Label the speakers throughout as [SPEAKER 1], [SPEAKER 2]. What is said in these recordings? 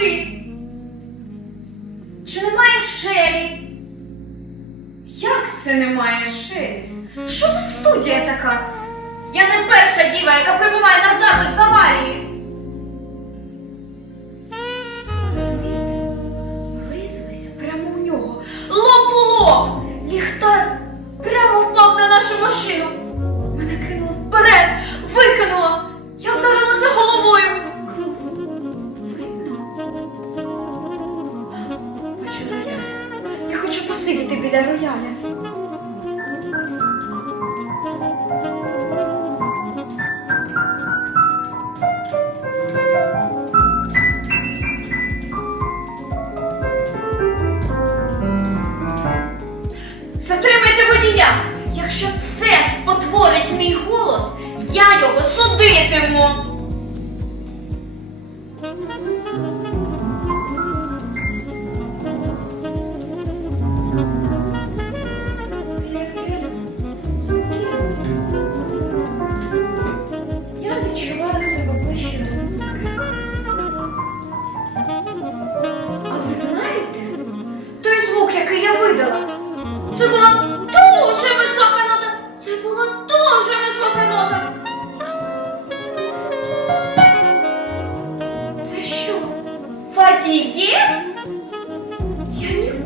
[SPEAKER 1] ти? Чи немає шелі? Як це немає шелі? Що за студія така? Я не перша діва, яка прибуває на запис з аварії. Хочу посидіти біля рояля. Затримайте водія! Якщо це спотворить мій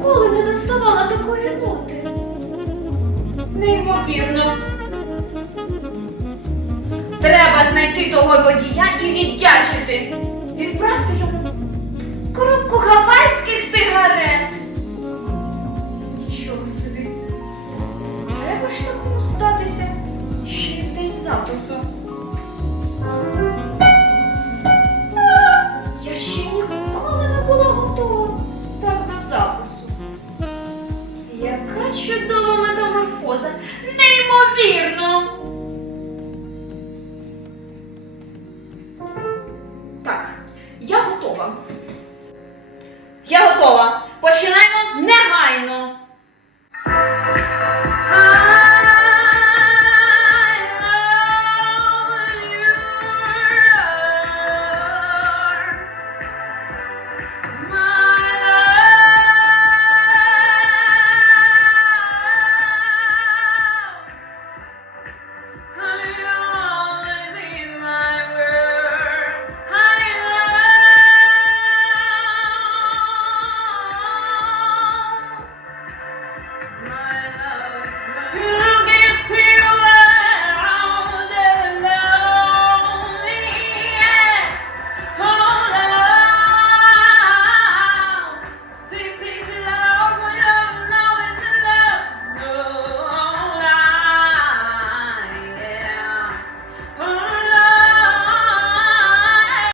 [SPEAKER 1] ніколи не доставала такої ноти. Неймовірно. Треба знайти того водія і віддячити. Відправте йому коробку гавайських сигарет. Нічого собі. Треба ж такому статися ще й в день запису. чудова метаморфоза. Неймовірно. Так, я готова. Я готова.